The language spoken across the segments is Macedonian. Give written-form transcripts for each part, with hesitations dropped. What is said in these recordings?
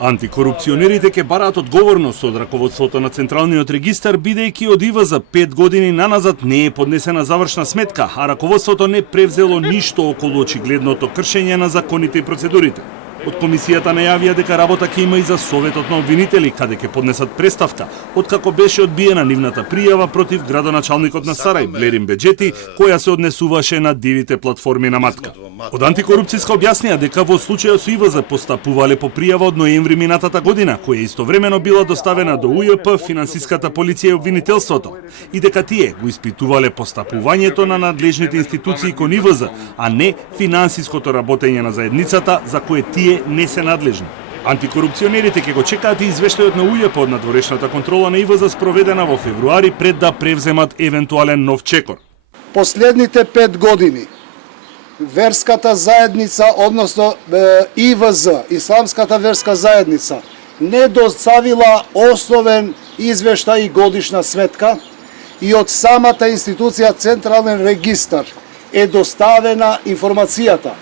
Антикорупционерите ќе бараат одговорност од раководството на Централниот регистар, бидејќи од ИВ за 5 години наназад не е поднесена завршна сметка, а раководството не превзело ништо околу очигледното кршење на законите и процедурите. Од комисијата најавија дека работа ќе има и за Советот на обвинители, каде ќе поднесат преставка, откако беше одбиена нивната пријава против градоначалникот на Сарај, Блерин Беџети, која се однесуваше на дивите платформи на Матка. Од антикорупцијска објаснија дека во случајот со ИВЗ постапувале по пријава од ноември минатата година, која истовремено била доставена до УЈП, финансиската полиција и обвинителството, и дека тие го испитувале постапувањето на надлежните институции кон ИВЗ, а не финансиското работење на заедницата за кое тие не се надлежни. Антикорупционерите ќе го чекаат и извештајот на УЈП од надворешната контрола на ИВЗ спроведена во февруари пред да превземат евентуален нов чекор. Последните 5 години верската заедница, односно ИВЗ, Исламската верска заедница, не доставила основен извештај и годишна сметка и од самата институција Централен регистар е доставена информацијата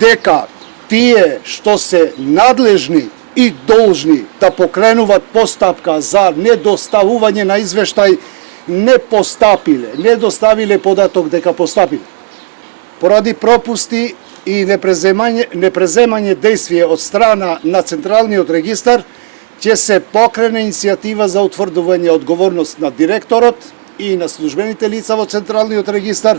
дека тие што се надлежни и должни да покренуваат постапка за недоставување на извештај не постапиле, не доставиле податок дека постапиле. Поради пропусти и непреземање действие од страна на Централниот регистар, ќе се покрене иницијатива за утврдување одговорност на директорот и на службените лица во Централниот регистар.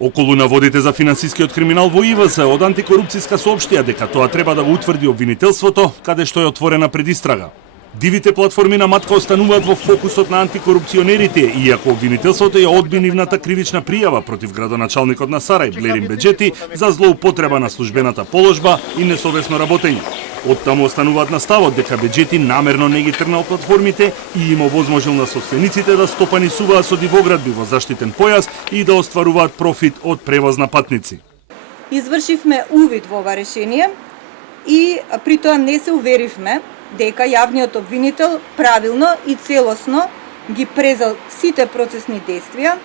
Околу наводите за финансискиот криминал во ИВЗ, од антикорупцијска соопштија дека тоа треба да го утврди обвинителството, каде што е отворена предистрага. Дивите платформи на Матка остануваат во фокусот на антикорупционерите, иако обвинителството ја одби нивната кривична пријава против градоначалникот на Сарај, Блерин Беџети, за злоупотреба на службената положба и несовесно работење. Оттаму остануваат на ставот дека Беџети намерно не ги тргнал платформите и им овозможил на собствениците да стопанисуваат со дивоградби во заштитен појас и да остваруваат профит од превоз на патници. Извршивме увид во ова решение и при тоа не се уверивме дека јавниот обвинител правилно и целосно ги презел сите процесни действија,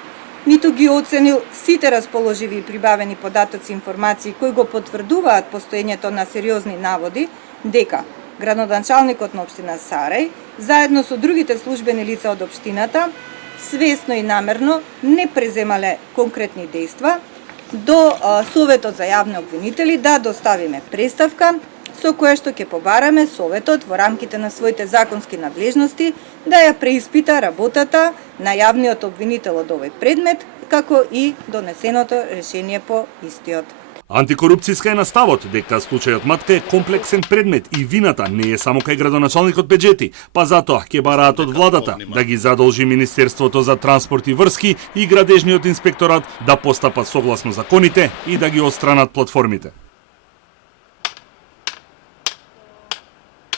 ниту ги оценил сите расположиви и прибавени податоци и информации кои го потврдуваат постоењето на сериозни наводи дека градоначалникот на општина Сарај, заедно со другите службени лица од општината, свесно и намерно не преземале конкретни дејства до Советот за јавни обвинители да доставиме преставка со кое што ќе побараме Советот во рамките на своите законски надлежности да ја преиспита работата на јавниот обвинител од овој предмет, како и донесеното решение по истиот. Антикорупцијска е наставот дека случајот Матка е комплексен предмет и вината не е само кај градоначалникот Беџети, па затоа ќе бараат од владата да ги задолжи Министерството за транспорт и врски и градежниот инспекторат да постапат согласно законите и да ги отстранат платформите.